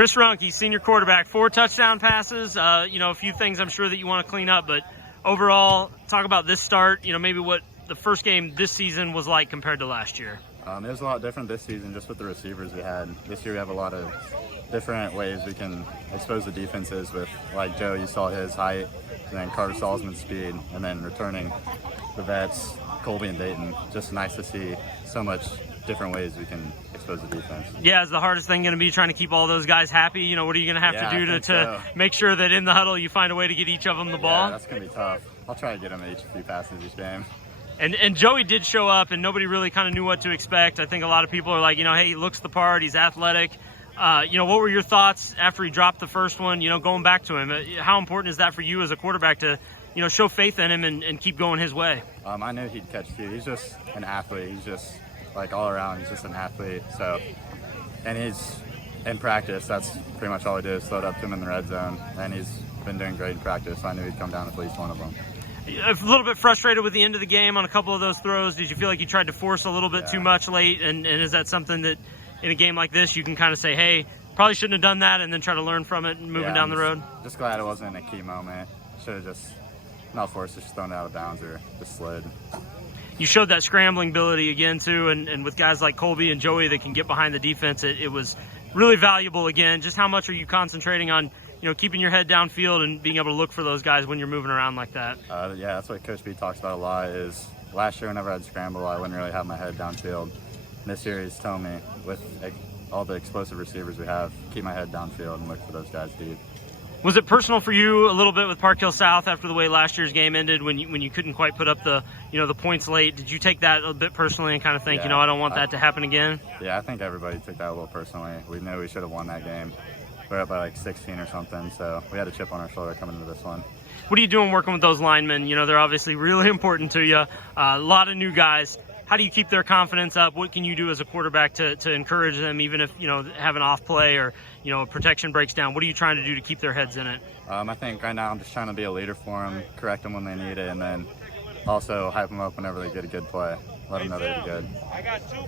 Chris Ruhnke, senior quarterback, 4 touchdown passes. A few things I'm sure that you want to clean up, but overall, talk about this start. Maybe what the first game this season was like compared to last year. It was a lot different this season just with the receivers we had. This year we have a lot of different ways we can expose the defenses with, like Joe, you saw his height, and then Carter Salzman's speed, and then returning the vets, Colby and Dayton. Just nice to see so much different ways we can expose the defense. Yeah, is the hardest thing going to be trying to keep all those guys happy? What are you going to have to do to make sure that in the huddle you find a way to get each of them the ball? Yeah, that's going to be tough. I'll try to get them each few passes each game. And Joey did show up, and nobody really kind of knew what to expect. I think a lot of people are like, hey, he looks the part, he's athletic. What were your thoughts after he dropped the first one, going back to him? How important is that for you as a quarterback to, show faith in him and keep going his way? I knew he'd catch you. He's just an athlete. He's just, all around, he's just an athlete. So, and he's in practice, that's pretty much all he did is throw it up to him in the red zone. And he's been doing great in practice, so I knew he'd come down with at least one of them. A little bit frustrated with the end of the game on a couple of those throws. Did you feel like you tried to force a little bit too much late? And is that something that in a game like this you can kind of say, hey, probably shouldn't have done that, and then try to learn from it and moving down the road? Just glad it wasn't a key moment. Should have just not forced it, just thrown it out of bounds or just slid. You showed that scrambling ability again too, and with guys like Colby and Joey that can get behind the defense, it was really valuable again. Just how much are you concentrating on keeping your head downfield and being able to look for those guys when you're moving around like that? Yeah, that's what Coach B talks about a lot. Is last year whenever I'd scramble, I wouldn't really have my head downfield. This year he's telling me with all the explosive receivers we have, keep my head downfield and look for those guys deep. Was it personal for you a little bit with Park Hill South after the way last year's game ended when you couldn't quite put up the the points late? Did you take that a bit personally and kind of think, I don't want that to happen again? Yeah, I think everybody took that a little personally. We knew we should have won that game. We were up by 16 or something, so we had a chip on our shoulder coming into this one. What are you doing working with those linemen? They're obviously really important to you. A lot of new guys. How do you keep their confidence up? What can you do as a quarterback to encourage them, even if have an off play or protection breaks down? What are you trying to do to keep their heads in it? I think right now I'm just trying to be a leader for them, correct them when they need it, and then also hype them up whenever they get a good play. Let them know they're good.